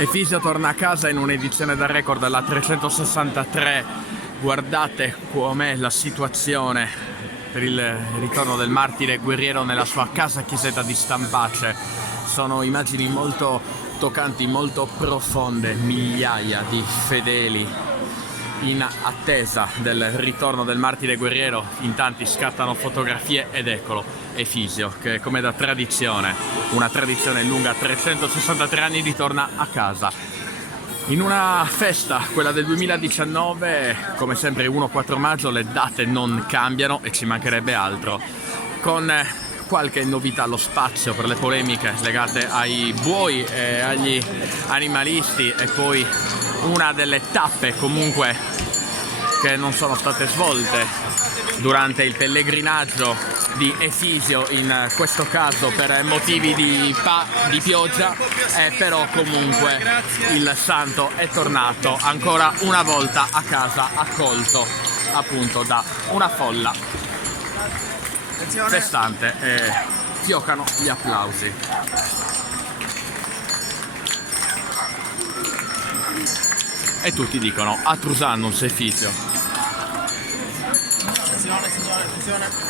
Efisio torna a casa in un'edizione da record alla 363. Guardate com'è la situazione per il ritorno del martire guerriero nella sua casa chiesetta di Stampace. Sono immagini molto toccanti, molto profonde, migliaia di fedeli in attesa del ritorno del martire guerriero. In tanti scattano fotografie ed eccolo Efisio che, come da tradizione, una tradizione lunga 363 anni, ritorna a casa in una festa, quella del 2019. Come sempre 1-4 maggio le date non cambiano e ci mancherebbe altro, con qualche novità allo spazio per le polemiche legate ai buoi e agli animalisti, e poi una delle tappe comunque che non sono state svolte durante il pellegrinaggio di Efisio, in questo caso per motivi di pioggia, però comunque il santo è tornato ancora una volta a casa, accolto appunto da una folla festante, e fioccano gli applausi. E tutti dicono Atrus Annus Efisio. Attenzione, signore, attenzione.